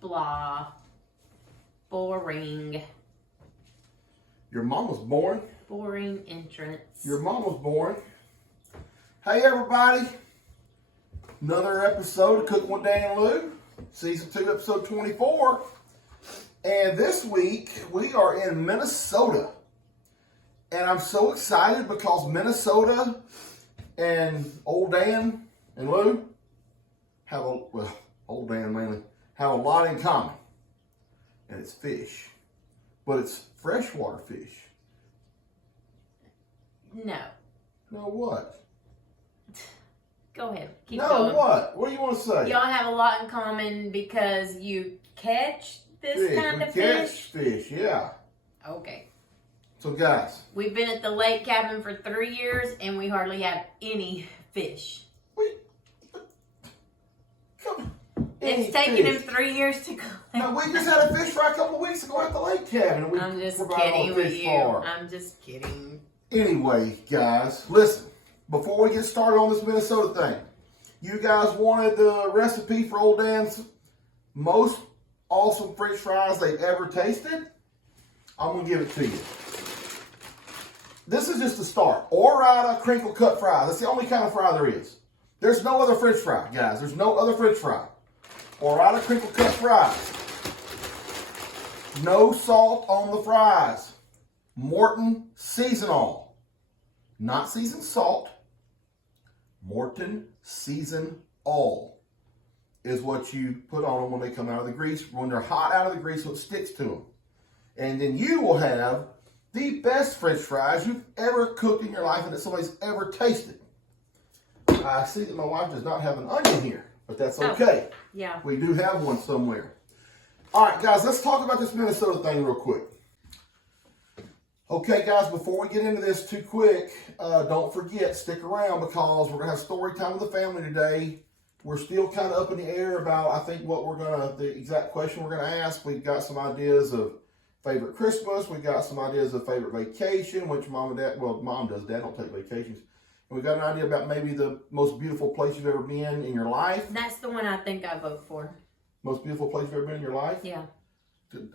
Blah. Boring. Your mom was boring. Boring entrance. Your mom was boring. Hey everybody. Another episode of Cooking with Dan and Lou. Season 2, episode 24. And this week, we are in Minnesota. And I'm so excited because Minnesota and old Dan and Lou have old Dan mainly, have a lot in common. And it's fish. But it's freshwater fish. No. No what? Go ahead. Keep no, going. What? What do you want to say? Y'all have a lot in common because you catch this kind of catch fish? fish, yeah. Okay. So guys. We've been at the lake cabin for 3 years and we hardly have any fish. It's taken him 3 years to go. No, we just had a fish fry a couple of weeks ago at the lake cabin. And I'm just kidding with you. I'm just kidding. Anyway, guys, listen. Before we get started on this Minnesota thing, you guys wanted the recipe for old Dan's most awesome French fries they've ever tasted. I'm going to give it to you. This is just the start. Ore-Ida crinkle cut fries. That's the only kind of fry there is. There's no other French fry, guys. There's no other French fry. Ore-Ida crinkle cut fries. No salt on the fries. Morton seasonal. Not seasoned salt. Morton season all is what you put on them when they come out of the grease, when they're hot out of the grease so it sticks to them. And then you will have the best French fries you've ever cooked in your life and that somebody's ever tasted. I see that my wife does not have an onion here, but that's okay. Oh, yeah. We do have one somewhere. All right, guys, let's talk about this Minnesota thing real quick. Okay, guys, before we get into this too quick, don't forget, stick around because we're going to have story time with the family today. We're still kind of up in the air about, I think, the exact question we're going to ask. We've got some ideas of favorite Christmas. We've got some ideas of favorite vacation, which mom and dad, well, mom does, dad don't take vacations. And we've got an idea about maybe the most beautiful place you've ever been in your life. That's the one I think I vote for. Most beautiful place you've ever been in your life? Yeah.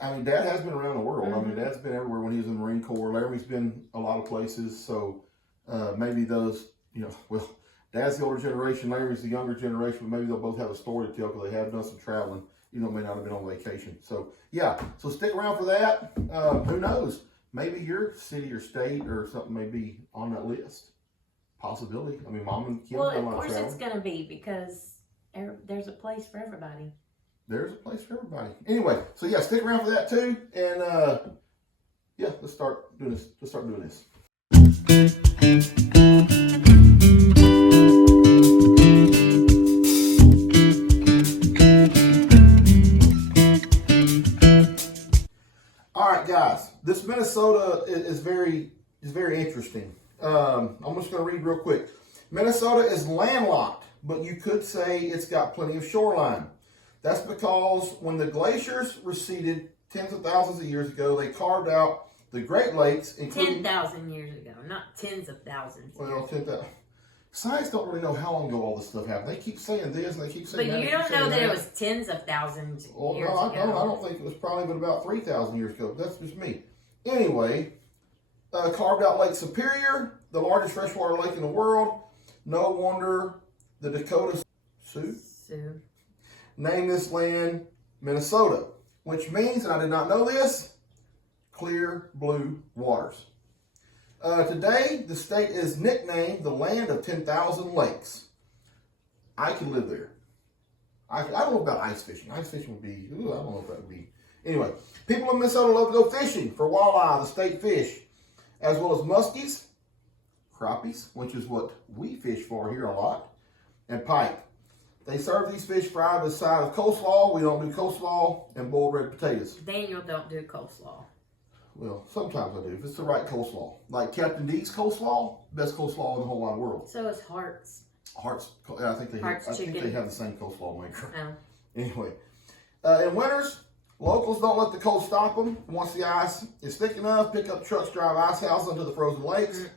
I mean, Dad has been around the world. Mm-hmm. I mean, Dad's been everywhere when he was in the Marine Corps. Larry's been a lot of places. So maybe those, well, Dad's the older generation, Larry's the younger generation, but maybe they'll both have a story to tell because they have done some traveling. May not have been on vacation. So, yeah. So stick around for that. Who knows? Maybe your city or state or something may be on that list. Possibility. I mean, Mom and Kim Well, have done of a lot of course travel. it's going to be because there's a place for everybody. There's a place for everybody. Anyway, so yeah, stick around for that too. And yeah, let's start doing this. All right, guys. This Minnesota is very interesting. I'm just going to read real quick. Minnesota is landlocked, but you could say it's got plenty of shoreline. That's because when the glaciers receded tens of thousands of years ago, they carved out the Great Lakes, including 10,000 years ago, not tens of thousands. Well, 10,000. Science don't really know how long ago all this stuff happened. They keep saying this and they keep saying that. But you don't know that it was tens of thousands years ago. I don't think it was probably but about 3,000 years ago. That's just me. Anyway, carved out Lake Superior, the largest freshwater lake in the world. No wonder the Dakota Sioux named this land Minnesota, which means, and I did not know this, clear blue waters. Today, the state is nicknamed the land of 10,000 lakes. I can live there. I don't know about ice fishing. Ice fishing would be, I don't know if that would be. Anyway, people in Minnesota love to go fishing for walleye, the state fish, as well as muskies, crappies, which is what we fish for here a lot, and pike. They serve these fish fried with a side of coleslaw. We don't do coleslaw, and boiled red potatoes. Daniel don't do coleslaw. Well, sometimes I do, if it's the right coleslaw. Like Captain D's coleslaw, best coleslaw in the whole wide world. So is Hearts. Hearts, I think they have the same coleslaw maker. Oh. Anyway, in winters, locals don't let the cold stop them. Once the ice is thick enough, pick up trucks, drive ice houses into the frozen lakes.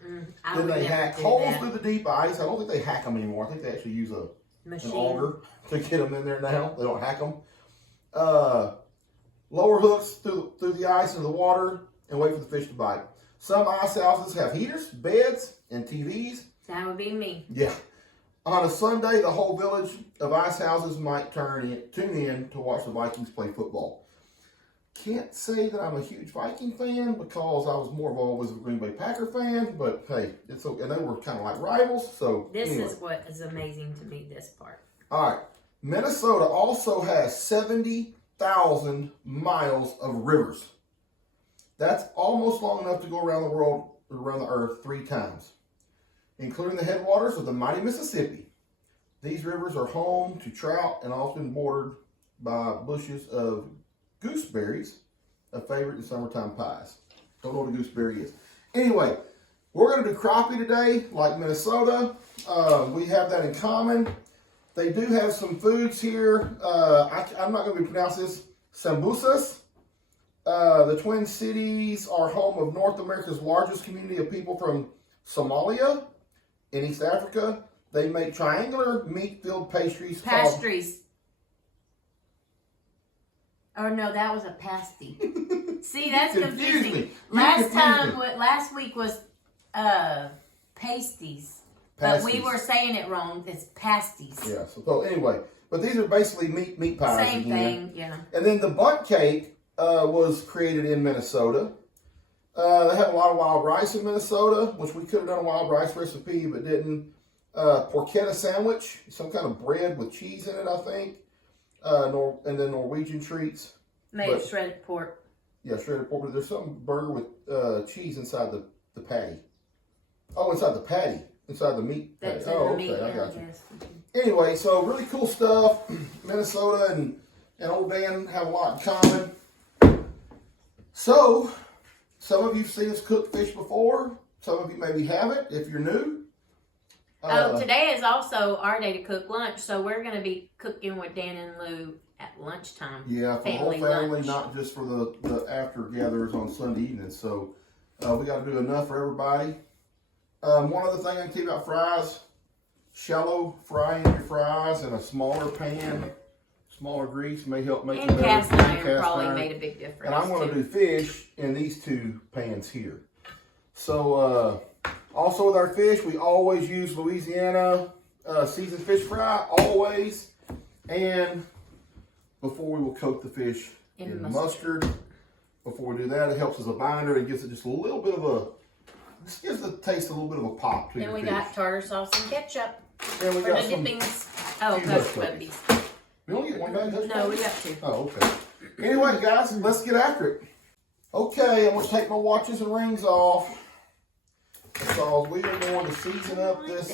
Then they hack holes through the deep ice. I don't think they hack them anymore. I think they actually use an auger to get them in there now. They don't hack them. Lower hooks through the ice into the water and wait for the fish to bite. Some ice houses have heaters, beds, and TVs. That would be me. Yeah. On a Sunday, the whole village of ice houses might tune in to watch the Vikings play football. Can't say that I'm a huge Viking fan because I was more of always a Green Bay Packer fan, but hey, it's okay. And they were kind of like rivals, so This anyway. is what is amazing to me, this part. All right. Minnesota also has 70,000 miles of rivers. That's almost long enough to go around the world, around the earth 3 times, including the headwaters of the mighty Mississippi. These rivers are home to trout and often bordered by bushes of gooseberries, a favorite in summertime pies. Don't know what a gooseberry is. Anyway, we're going to do crappie today, like Minnesota. We have that in common. They do have some foods here. I'm not going to pronounce this. Sambusas. The Twin Cities are home of North America's largest community of people from Somalia in East Africa. They make triangular meat-filled pastries. Pastries. Oh no, that was a pasty. See, that's confusing. Last week was pasties. But we were saying it wrong. It's pasties. Yeah. So anyway, but these are basically meat pies. Same thing, yeah. And then the bunt cake was created in Minnesota. They have a lot of wild rice in Minnesota, which we could have done a wild rice recipe, but didn't. Porchetta sandwich, some kind of bread with cheese in it, I think. And then Norwegian treats. Made of shredded pork. Yeah, shredded pork. But there's some burger with cheese inside the patty. Oh, inside the patty. Inside the meat patty. Oh, okay, I got you. Anyway, so really cool stuff. Minnesota and Old Dan have a lot in common. So, some of you have seen us cook fish before. Some of you maybe haven't, if you're new. Today is also our day to cook lunch, so we're going to be cooking with Dan and Lou at lunchtime. Yeah, for the whole family, not just for the after gatherers on Sunday evenings. So we got to do enough for everybody. One other thing I can tell you about fries: shallow frying your fries in a smaller pan, smaller grease may help make it better. Cast iron probably made a big difference. And I'm going to do fish in these 2 pans here. So. Also with our fish, we always use Louisiana seasoned fish fry, always. And before we will coat the fish in mustard. Before we do that, it helps as a binder and gives it just a little bit of this gives the taste a little bit of a pop to your fish. Then we got tartar sauce and ketchup And we for got the some dippings. Oh, hush puppies. We only get 1 bag of No, we got 2. Oh, okay. Anyway, guys, let's get after it. Okay, I'm going to take my watches and rings off. Because we are going to season up this.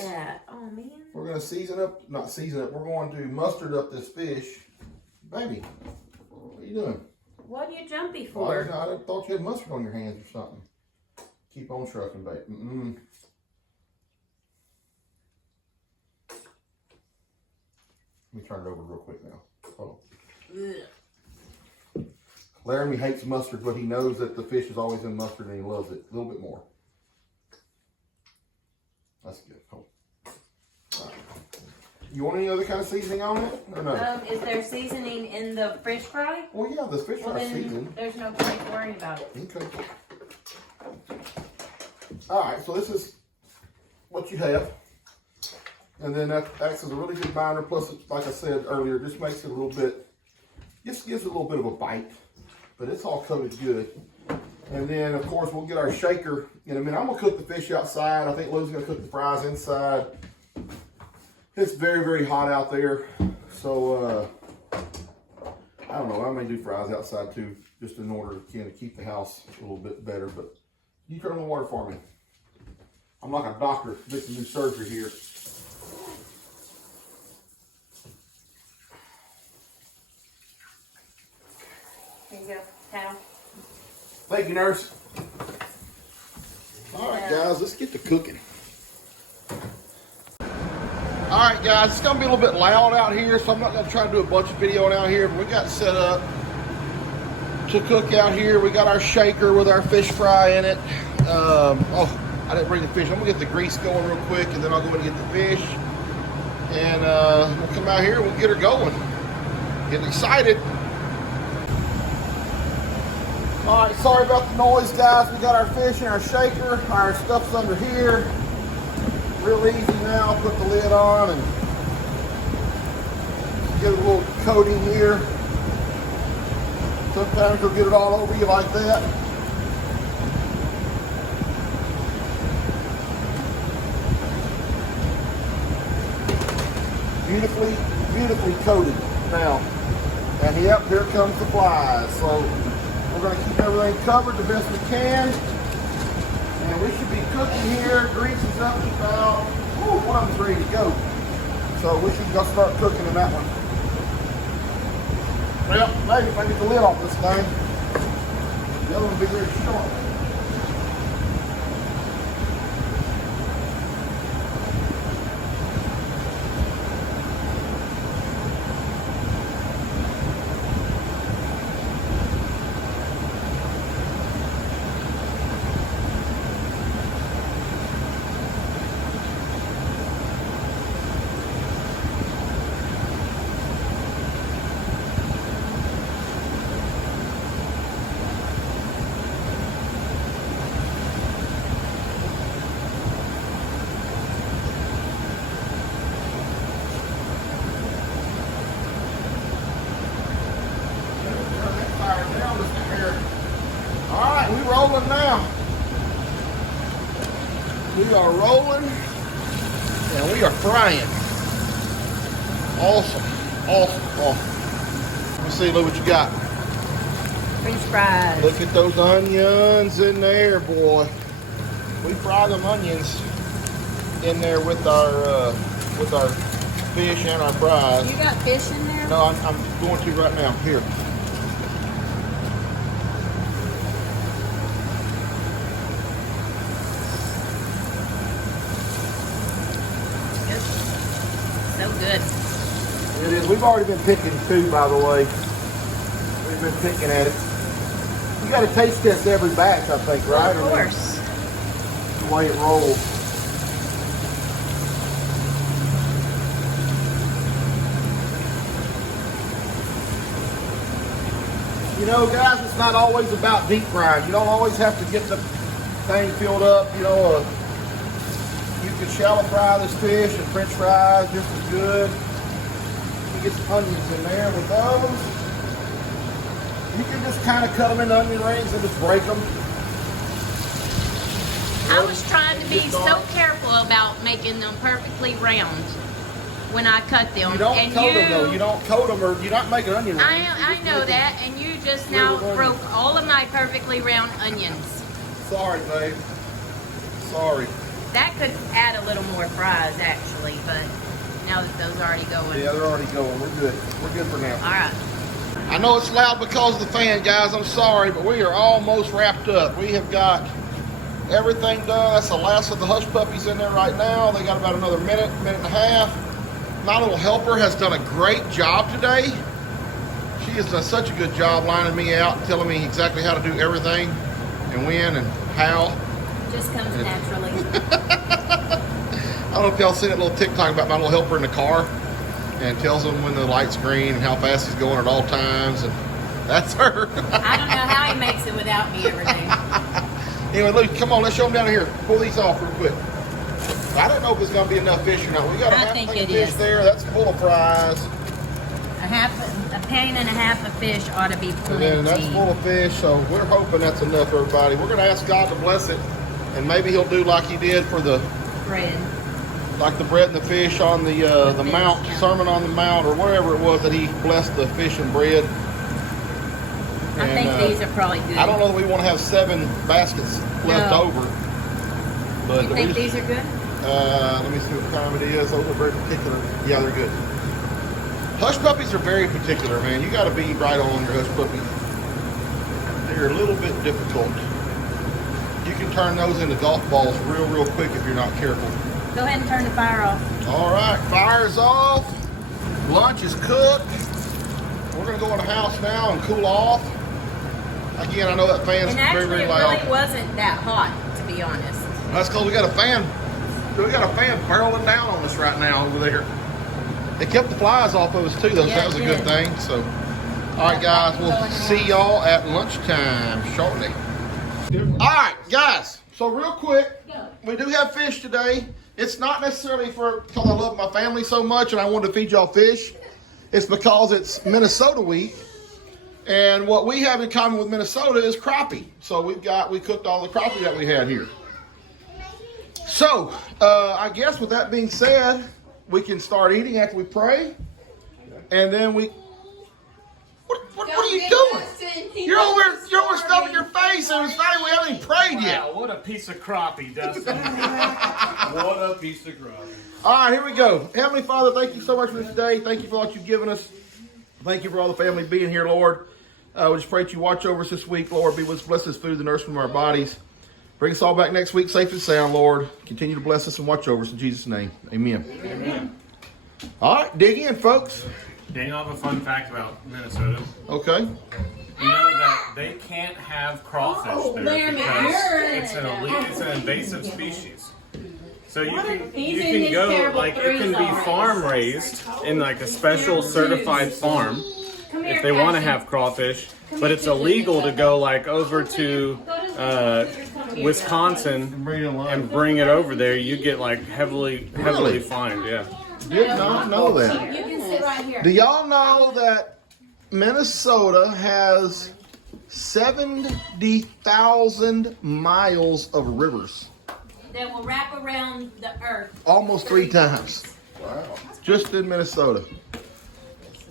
Oh, man. We're going to not season it, we're going to mustard up this fish. Baby, what are you doing? What are you jumpy Oh, for? I thought you had mustard on your hands or something. Keep on trucking, babe. Let me turn it over real quick now. Hold on. Laramie hates mustard, but he knows that the fish is always in mustard and he loves it. A little bit more. That's good. Hold on. Right. You want any other kind of seasoning on it or no? Is there seasoning in the fish fry? Well, yeah, the fish fry seasoning. There's no point worrying about it. Okay. All right, so this is what you have. And then that acts as a really good binder. Plus, like I said earlier, just makes it a little bit, just gives it a little bit of a bite. But it's all coated good. And then, of course, we'll get our shaker in a minute. I'm going to cook the fish outside. I think Lou's going to cook the fries inside. It's very, very hot out there. So, I don't know. I may do fries outside too, just in order to kind of keep the house a little bit better. But you turn on the water for me. I'm like a doctor fixing to do surgery here. Here you go, towel. Thank you, nurse. All right, guys, let's get to cooking. All right, guys, it's going to be a little bit loud out here, so I'm not going to try to do a bunch of video out here, but we got set up to cook out here. We got our shaker with our fish fry in it. Oh, I didn't bring the fish. I'm going to get the grease going real quick, and then I'll go and get the fish. And we'll come out here and we'll get her going. Getting excited. All right, sorry about the noise, guys. We got our fish in our shaker. Our stuff's under here. Real easy now. Put the lid on and get a little coating here. Sometimes you'll get it all over you like that. Beautifully, beautifully coated now. And yep, here comes the flies. So we're going to keep everything covered the best we can. And we should be cooking here. Grease is up to about, one of them's ready to go. So we should go start cooking in that one. Well, maybe if I get the lid off this thing, the other one will be very short. Alright, we're rolling now. We are rolling and we are frying. Awesome. Awesome. Awesome. Let me see, look what you got. French fries. Look at those onions in there, boy. We fry them onions in there with our fish and our fries. You got fish in there? No, I'm going to right now. Here. So good. It is. We've already been picking too, by the way. We've been picking at it. You got to taste test every batch, I think, right? Of course. The way it rolls. You know, guys, it's not always about deep frying. You don't always have to get the thing filled up. You know, you can shallow fry this fish and French fries just as good. You get some onions in there with those. You can just kind of cut them into onion rings and just break them. I was trying to be so careful about making them perfectly round when I cut them. You don't coat them though. You don't coat them, or you're not making onion rings. I know that, and you just now broke all of my perfectly round onions. Sorry, babe. Sorry. That could add a little more fries, actually, but now that those are already going. Yeah, they're already going. We're good. We're good for now. All right. I know it's loud because of the fan, guys. I'm sorry, but we are almost wrapped up. We have got everything done. That's the last of the hush puppies in there right now. They got about another minute, minute and a half. My little helper has done a great job today. She has done such a good job lining me out, telling me exactly how to do everything and when and how. Just comes naturally. I don't know if y'all seen that little TikTok about my little helper in the car, and tells him when the light's green and how fast he's going at all times, and that's her. I don't know how he makes it without me every day. Anyway, Luke, come on, let's show them down here. Pull these off real quick. I don't know if it's going to be enough fish or not. We got a half thing of fish there. That's full of fries. A pan and a half of fish ought to be plenty. And then that's full of fish, so we're hoping that's enough, everybody. We're going to ask God to bless it, and maybe He'll do like He did for the bread, like the bread and the fish on the Mount, yeah. Sermon on the Mount, or wherever it was that He blessed the fish and bread. I think these are probably good. I don't know that we want to have 7 baskets left over. But you think these are good? Let me see what time it is. Those are very particular. Yeah, they're good. Hush puppies are very particular, man. You got to be right on your hush puppy. They're a little bit difficult. You can turn those into golf balls real quick if you're not careful. Go ahead and turn the fire off. All right, fire's off. Lunch is cooked. We're going to go in the house now and cool off. Again, I know that fan's very loud. It really wasn't that hot, to be honest. That's because we got a fan. We got a fan barreling down on us right now over there. It kept the flies off of us too, though. Yeah, so that was a good thing. So, All right, guys, we'll see y'all at lunchtime shortly. All right, guys, so real quick, we do have fish today. It's not necessarily because I love my family so much and I wanted to feed y'all fish. It's because it's Minnesota week. And what we have in common with Minnesota is crappie. So we cooked all the crappie that we had here. So, I guess with that being said, we can start eating after we pray. And then we... What are you doing? You're over stuffing your face and it's not even, we haven't even prayed yet. Wow, what a piece of crappie, Dustin. What a piece of crappie. All right, here we go. Heavenly Father, thank you so much for this day. Thank you for what you've given us. Thank you for all the family being here, Lord. We just pray that you watch over us this week, Lord. Be with us, bless this food, the nourishment of our bodies. Bring us all back next week safe and sound, Lord. Continue to bless us and watch over us in Jesus' name. Amen. Amen. All right, dig in, folks. Daniel, I have a fun fact about Minnesota. Okay. You know that they can't have crawfish there because it's an invasive species. So you can go, like, it can be farm raised in like a special certified farm if they want to have crawfish, but it's illegal to go like over to Wisconsin and bring it over there. You get like heavily fined. Yeah. Did not know that. You can sit right here. Do y'all know that Minnesota has 70,000 miles of rivers? That will wrap around the earth. Almost 3 times. Wow. Just in Minnesota.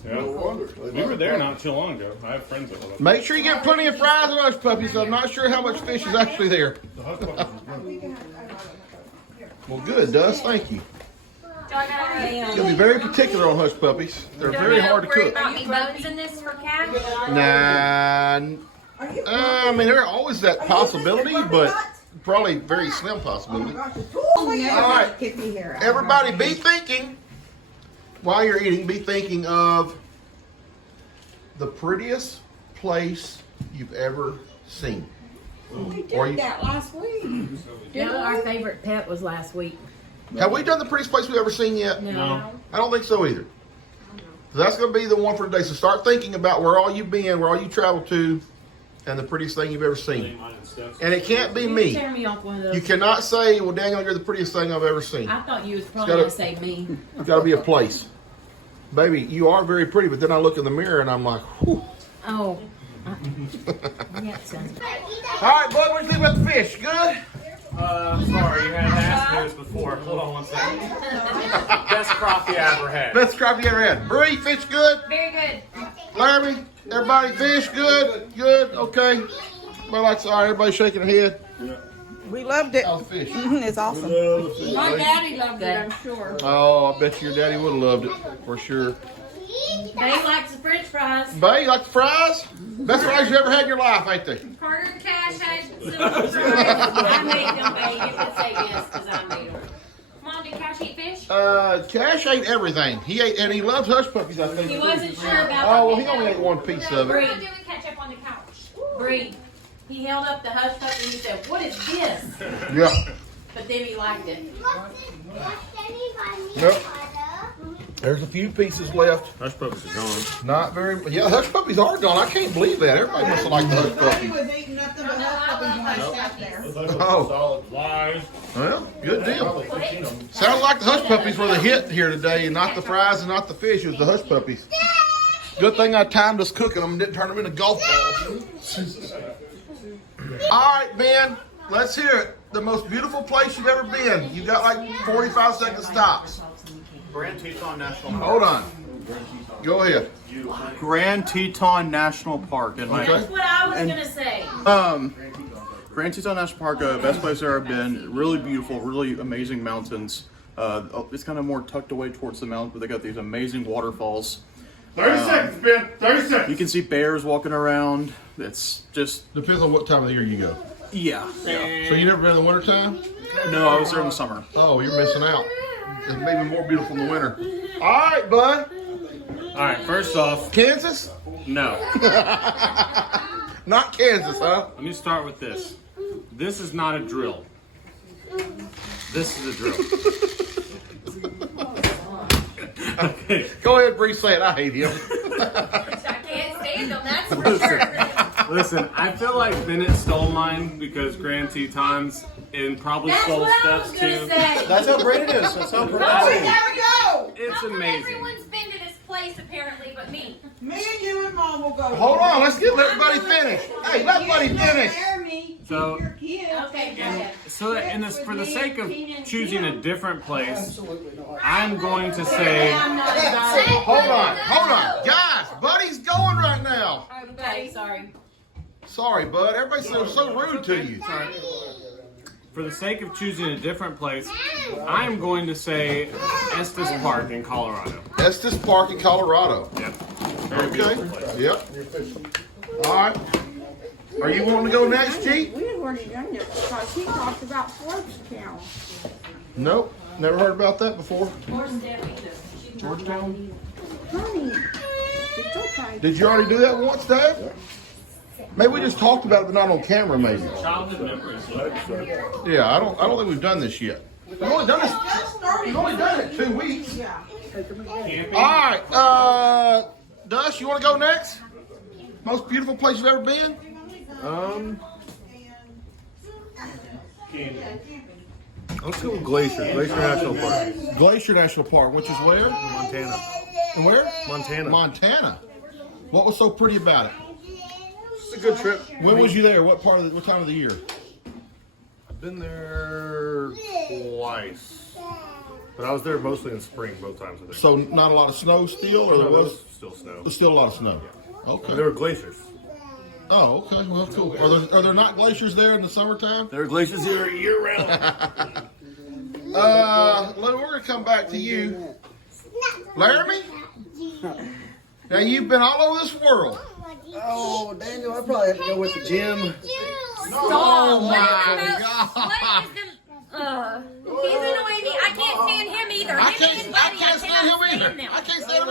Yeah. We were there not too long ago. I have friends that live up there. Make sure you get plenty of fries and hush puppies. I'm not sure how much fish is actually there. Well, good, Dust. Thank you. You'll be very particular on hush puppies. They're very hard to cook. Any bones in this for cash? Nah. I mean, there's always that possibility, but probably very slim possibility. All right. Everybody be thinking, while you're eating, be thinking of the prettiest place you've ever seen. We did that last week. No, our favorite pet was last week. Have we done the prettiest place we've ever seen yet? No. I don't think so either. So that's going to be the one for today. So start thinking about where all you've been, where all you traveled to, and the prettiest thing you've ever seen. And it can't be me. Tear me off one of those. You cannot say, well, Daniel, you're the prettiest thing I've ever seen. I thought you was probably going to say me. It's got to be a place. Baby, you are very pretty, but then I look in the mirror and I'm like, whew. Oh. All right, bud, what do you think about the fish? Good? Sorry, you had to ask me this before. Hold on one second. Best crappie I ever had. Best crappie you ever had. Bree, fish good? Very good. Laramie, everybody, fish good? Good, okay. Well, like, all right, everybody shaking their head. We loved it. How's fish? It's awesome. My daddy loved it, I'm sure. Oh, I bet your daddy would have loved it, for sure. They likes the french fries. Babe, you like the fries? Best fries you ever had in your life, ain't they? Carter and Cash had some fries. I made them, babe. You can say yes, because I made them. Mom, did Cash eat fish? Cash ate everything. He ate, and he loves hush puppies, I think. He wasn't sure about Oh, well, he only ate one piece of it. Bree, ketchup on the couch. Bree, he held up the hush puppy and he said, "What is this?" Yeah. But then he liked it. Yep. There's a few pieces left. Hush puppies are gone. Not very. Yeah, hush puppies are gone. I can't believe that. Everybody must have liked the hush He puppies. was eating nothing but hush puppies when I sat there. Oh, Solid lies. well, good deal. Sounds like the hush puppies were the hit here today, and not the fries and not the fish. It was the hush puppies. Good thing I timed us cooking them and didn't turn them into golf balls. All right, Ben, let's hear it. The most beautiful place you've ever been. You got like 45 seconds tops. Grand Teton National Park. Hold on. Go ahead. Grand Teton National Park. And That's what I was going to say. Grand Teton National Park, best place I've ever been. Really beautiful, really amazing mountains. It's kind of more tucked away towards the mountains, but they got these amazing waterfalls. 30 seconds, Ben. 30 seconds. You can see bears walking around. It's just, Depends on what time of the year you go. yeah. So you never been in the wintertime? No, I was there in the summer. Oh, you're missing out. It's maybe more beautiful in the winter. All right, bud. All right, first off, Kansas? no. Not Kansas, huh? Let me start with this. This is not a drill. This is a drill. Okay. Go ahead, Bree, say it. I hate him. I can't stand like them, that's for sure. Listen, I feel like Bennett stole mine because Grand Tetons and probably That's stole what I was Steph's gonna too. say. That's how great it is. That's how great How it is. There we go. It's come amazing. everyone's been to this place apparently, but me. Me and you and Mom will go. Hold on, let's let everybody finish. Hey, let everybody finish. So- Your kids. Okay, go ahead. So, for the sake of choosing a different place, I'm going to say Hold on. Guys, Buddy's going right now. Okay, sorry. Sorry, Bud. Everybody's so rude to you. for the sake of choosing a different place, I'm going to say Estes Park in Colorado. Estes Park in Colorado. Yep. Very beautiful place. Yep. All right. Are you wanting to go next, G? We didn't already done it because he talked about Georgetown. Nope. Never heard about that before. Georgetown? Honey, it's okay. Did you already do that once, Dave? Maybe we just talked about it, but not on camera. Maybe. Childhood memories. Yeah, I don't think we've done this yet. We've only done this. We've only done it 2 weeks. Camping. All right, Dust, you want to go next? Most beautiful place you've ever been? Let's go with Glacier National Park, Glacier National Park, which is where? Montana. Where? Montana. Montana. What was so pretty about it? It's a good trip. When was you there? What time of the year? I've been there twice, but I was there mostly in spring both times. I think. So not a lot of snow still, or No, there there was? was still snow. There's still a lot of snow. And Okay. there were glaciers. Oh, okay. Well, cool. Are there not glaciers there in the summertime? There are glaciers here year round. Lou, we're gonna come back to you. Laramie? Now you've been all over this world. Oh, Daniel, I probably have to go with the gym. Oh What my is God! he's annoying me. I can't stand him either. I Him and can't Buddy, stand cannot him either. stand them. I can't stand him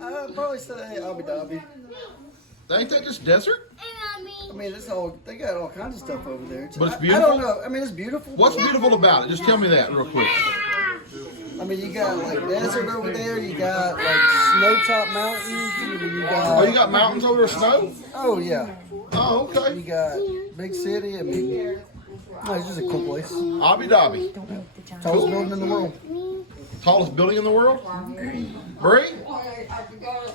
either. I'd probably say Abu Dhabi. Ain't that just desert? I mean, they got all kinds of stuff over there. But it's I beautiful? don't know. I mean, it's beautiful. What's beautiful about it? Just tell me that real quick. I mean, you got like desert over there. You got like snow-top mountains. You got. Oh, you got mountains over there, snow? Oh yeah. Oh, You okay. got big city. I mean, no, it's just a cool place. Abu Dhabi. Tallest building in the world. Tallest building in the world? Bree?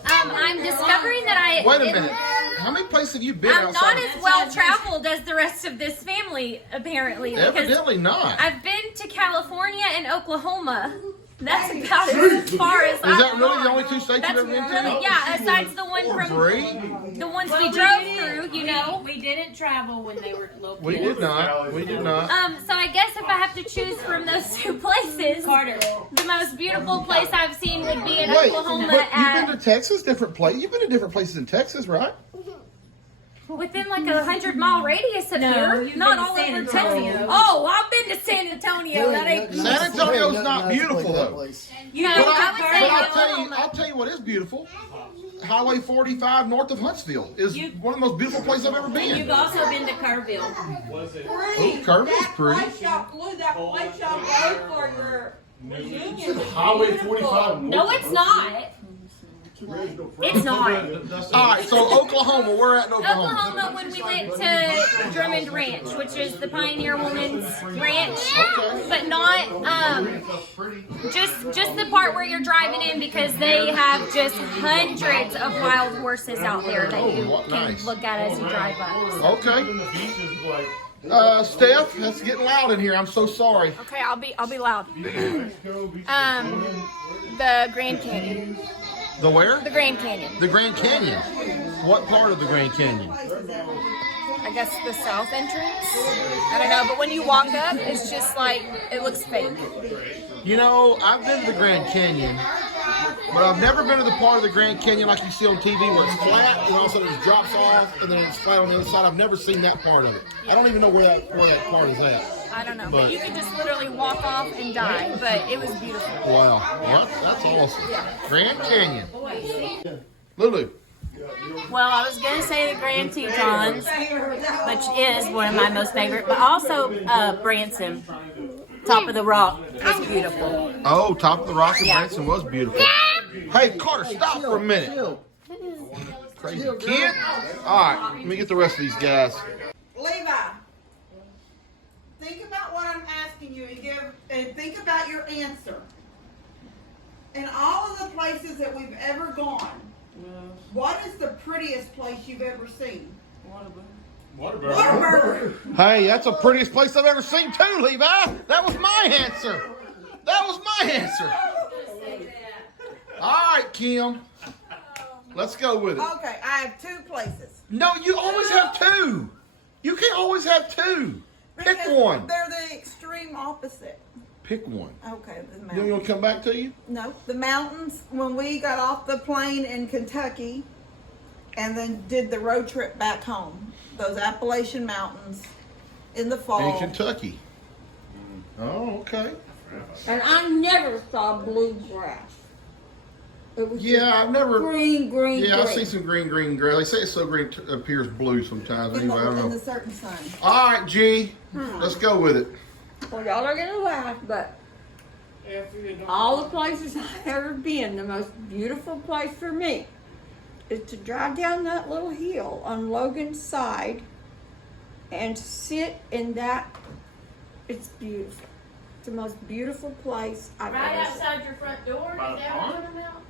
I'm discovering that I Wait a minute. How many places have you been I'm outside? not as well traveled as the rest of this family, apparently. Because Evidently not. I've been to California and Oklahoma. That's about as far as Is that really the only 2 states That's you've ever been really, to? yeah, aside the one from Bree? the ones we drove through, you know. We didn't travel when they were little We kids. did not. We did not. So I guess if I have to choose from those 2 places, Carter. the most beautiful place I've seen would be in Wait, Oklahoma but you've at been to Texas, different place. You've been to different places in Texas, right? within like 100-mile radius of No, here. you've Not been to all San over Antonio. Texas. Oh, I've been to San Antonio. That ain't. San Antonio's not beautiful, though. No, But I would say Oklahoma. I'll tell you what is beautiful. Highway 45 north of Huntsville is one of the most beautiful places I've ever been. You've also been to Kerrville. Oh, Kirby's pretty. Highway 45. No, it's not. It's not. All right, so Oklahoma, where at in Oklahoma? Oklahoma when we went to Drummond Ranch, which is the Pioneer Woman's ranch, but not just the part where you're driving in, because they have just hundreds of wild horses out there that you can nice. look at as you drive by. Okay. Steph, that's getting loud in here. I'm so sorry. Okay, I'll be loud. The Grand Canyon. The where? The Grand Canyon. The Grand Canyon. What part of the Grand Canyon? I guess the south entrance. I don't know, but when you walk up, it's just like it looks fake. You know, I've been to the Grand Canyon, but I've never been to the part of the Grand Canyon like you see on TV where it's flat and all of a sudden it drops off and then it's flat on the other side. I've never seen that part of it. I don't even know where that part is at. I don't know, But- but you can just literally walk off and die. But it was beautiful. Wow, well, that's awesome. Grand Canyon. Lulu. Well, I was going to say the Grand Tetons, which is one of my most favorite, but also Branson. Top of the Rock was beautiful. Oh, Top of the Rock in Yeah. Branson was beautiful. Hey, Carter, stop for a minute. Crazy kid. All right, let me get the rest of these guys. Levi, think about what I'm asking you and think about your answer. In all of the places that we've ever gone, what is the prettiest place you've ever seen? Waterbury. Hey, that's the prettiest place I've ever seen too, Levi. That was my answer. That was my answer. All right, Kim. Let's go with it. Okay, I have two places. No, you always have two. You can't always have two. Pick Because one. They're the extreme opposite. Pick one. Okay, the You mountains. want to come back to you? No, the mountains, when we got off the plane in Kentucky and then did the road trip back home, those Appalachian Mountains in the fall. In Kentucky. Oh, okay. And I never saw bluegrass. It was Yeah, I've never. green. Yeah, I've seen some green grass. They say it's so green it appears blue sometimes. In Anyway, I don't the know. certain sun. All right, G. Let's go with it. Well, y'all are gonna laugh, but all the places I've ever been, the most beautiful place for me is to drive down that little hill on Logan's side and sit in that. It's beautiful. It's the most beautiful place I've Right ever seen. outside your front door? By the Is that what pond? you're talking about?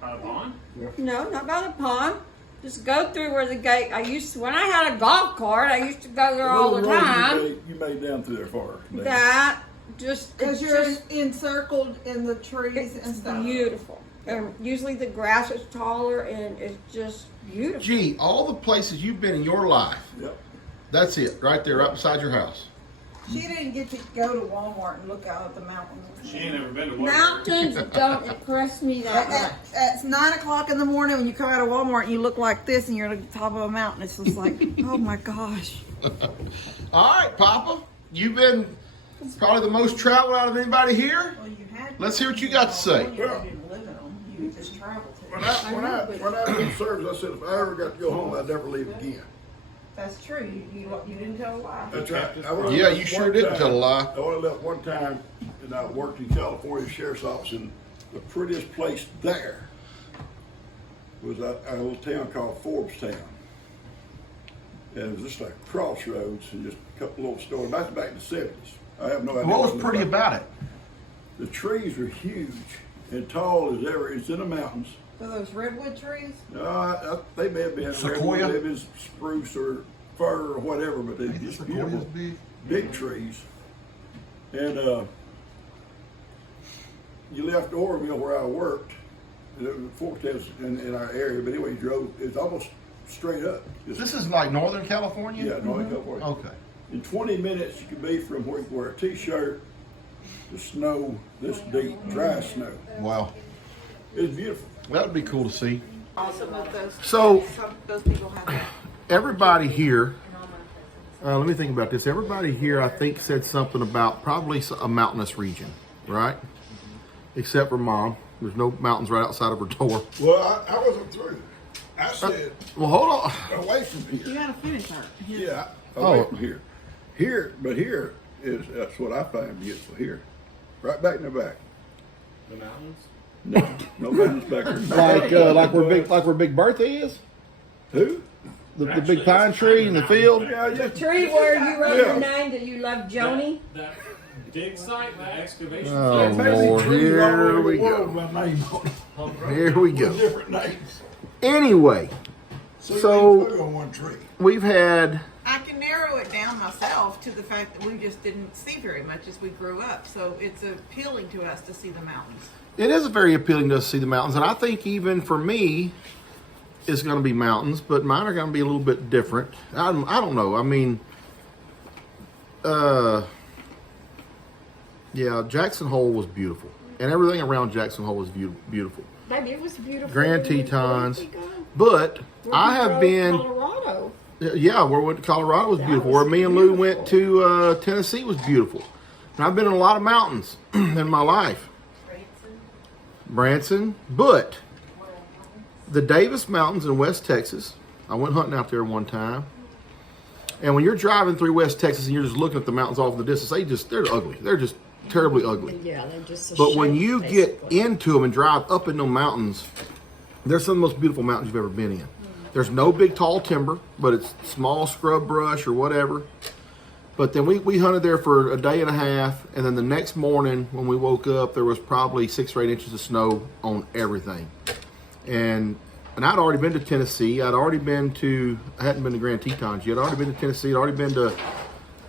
By the pond? No, not by the pond. Just go through where the gate. When I had a golf cart, I used to go there all the time. You made down through there far. That just Because it's you're just encircled in the trees and it's stuff. beautiful. And usually the grass is taller and it's just beautiful. G, all the places you've been in your life, Yep. that's it, right there, right beside your house. She didn't get to go to Walmart and look out at the mountains. She ain't never been to Waterbury. Mountains don't impress me that much. At 9 o'clock in the morning when you come out of Walmart and you look like this and you're at the top of a mountain, it's just like, oh my gosh. All right, Papa. You've been probably the most traveled out of anybody here. Well, you had Let's hear what you got to say. You didn't live in them. You just traveled to When them. I was in service, I said if I ever got to go home, I'd never leave again. That's true. You didn't tell a lie. That's right. I only Yeah, left you sure one didn't time. tell a lie. I only left one time, and I worked in California Sheriff's Office, and the prettiest place there was a little town called Forbes-town. And it was just like crossroads and just a couple little stores. That's back in the 70s. I have no idea. What was pretty about it? The trees are huge and tall as ever. It's in the mountains. So those redwood trees? They may have been Sequoia? redwood, they may have been spruce or fir or whatever, but they're just beautiful, big trees. And you left Oroville where I worked, and it was Forks in our area, but anyway, you drove, it's almost straight up. This is like Northern California? Yeah, Northern California. Okay. In 20 minutes, you could be from where you wear a t-shirt to snow this deep, dry snow. Wow. It's beautiful. That would be cool to see. Awesome with those. So, Those people have that. everybody here, let me think about this. Everybody here, I think, said something about probably a mountainous region, right? Except for Mom. There's no mountains right outside of her door. Well, I wasn't through. I said, Well, hold on. away from here. You gotta finish her. Yeah, away from here. But here is, that's what I find beautiful here. Right back in the back. The mountains? No mountains back there. Like where Big Bertha is? Who? The big pine tree in the field? Yeah, The tree where you wrote your name that you love Joni. That dig site, the excavation Oh, site. Lord, here we go. Here we go. Different names. Anyway, so on one tree. we've had, I can narrow it down myself to the fact that we just didn't see very much as we grew up. So it's appealing to us to see the mountains. it is very appealing to us to see the mountains, and I think even for me, it's going to be mountains, but mine are going to be a little bit different. I don't know. I mean, yeah, Jackson Hole was beautiful, and everything around Jackson Hole was beautiful. Baby, it was beautiful. Grand Tetons, but I have been. Colorado. Yeah, where we went to Colorado was beautiful. Where me and Lou went to Tennessee was beautiful. And I've been in a lot of mountains in my life. Branson, but the Davis Mountains in West Texas, I went hunting out there one time. And when you're driving through West Texas and you're just looking at the mountains off in the distance, they're ugly. They're just terribly ugly. Yeah, they're just. But when you get into them and drive up in those mountains, they're some of the most beautiful mountains you've ever been in. There's no big tall timber, but it's small scrub brush or whatever. But then we hunted there for a day and a half, and then the next morning when we woke up, there was probably 6 or 8 inches of snow on everything. And I'd already been to Tennessee. I hadn't been to Grand Tetons yet. I'd already been to Tennessee. I'd already been to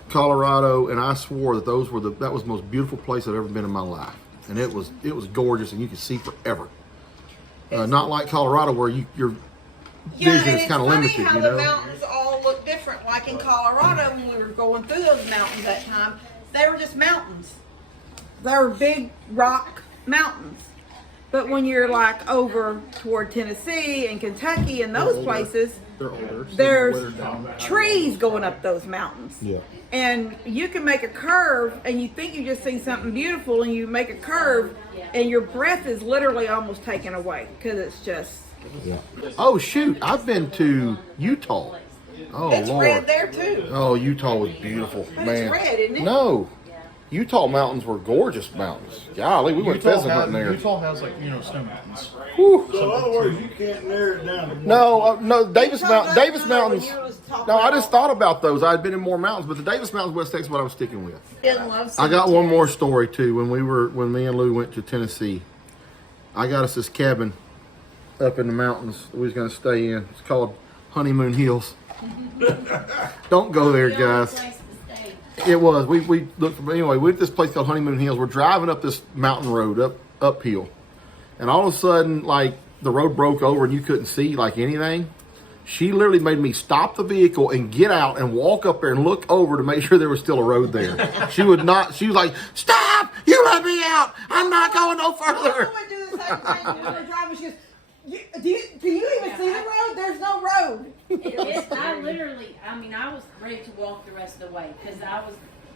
Colorado, and I swore that that was the most beautiful place I've ever been in my life. And it was gorgeous, and you could see forever. Not like Colorado where your vision is kind of limited, how you know. the mountains all look different. Like in Colorado, when we were going through those mountains that time, they were just mountains. They were big rock mountains. But when you're like over toward Tennessee and Kentucky and those places, They're older. So there's trees going up those mountains. Yeah. And you can make a curve, and you think you just see something beautiful, and you make a curve, and your breath is literally almost taken away because it's just. Yeah. Oh shoot! I've been to Utah. Oh It's Lord. red there too. Oh, Utah was beautiful, But man. it's red, isn't it? No, Utah mountains were gorgeous mountains. Golly, we went pheasant hunting there. Utah has like snow mountains. Whew. So in other words, you can't narrow it down to one. No, Davis Mountains. You was talking No, I just about- thought about those. I had been in more mountains, but the Davis Mountains, West Texas, is what I was sticking with. In Love I got one more story too. When me and Lou went to Tennessee, I got us this cabin up in the mountains that we was gonna stay in. It's called Honeymoon Hills. Don't go there, guys. It was. We looked for, anyway. We went to this place called Honeymoon Hills. We're driving up this mountain road uphill, and all of a sudden, like the road broke over and you couldn't see like anything. She literally made me stop the vehicle and get out and walk up there and look over to make sure there was still a road there. She would not. She was like, "Stop! You let me out. I'm not going no further." I would do the same thing. We were driving. She goes, "Do you even see the road? There's no road." I was ready to walk the rest of the way because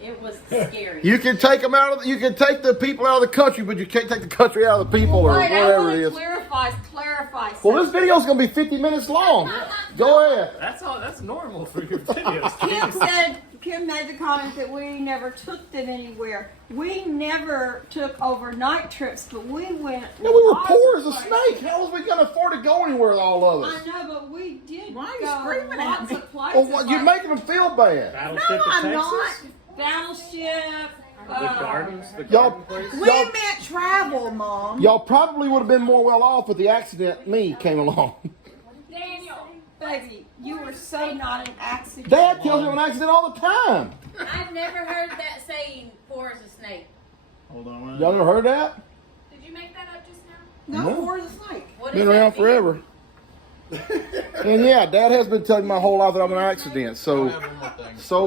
it was scary. You can take them out of. You can take the people out of the country, but you can't take the country out of the people or Wait, I whatever want it to is. clarify Well, this video's gonna be 50 minutes long. Go ahead. That's normal for your videos. Kim made the comment that we never took them anywhere. We never took overnight trips, but we went. Yeah, we were poor as a snake. How was we gonna afford to go anywhere with all of us? I know, but we did. Why are you go screaming at lots me? of places. Well, what, you're like making them feel bad. Battleship No, of I'm Texas. not. Battleship. The gardens. The Y'all, garden place. We meant travel, Mom. y'all probably would have been more well off if the accident me came along. Daniel. Baby, you were so not an accident. Dad kills me in an accident all the time. I've never heard that saying, poor as a snake. Hold on. Y'all never heard that? Did you make that up just now? No, No. poor as a snake. What Been does that around mean? forever. And yeah, Dad has been telling me my whole life that I'm an accident. So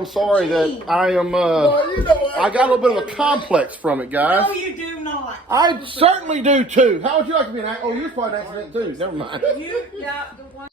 sorry that I am. I got a little bit of a complex from it, guys. No, you do not. I certainly do too. How would you like to be an accident? Oh, you're probably an accident too. Never mind. Yeah, the one.